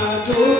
Santo.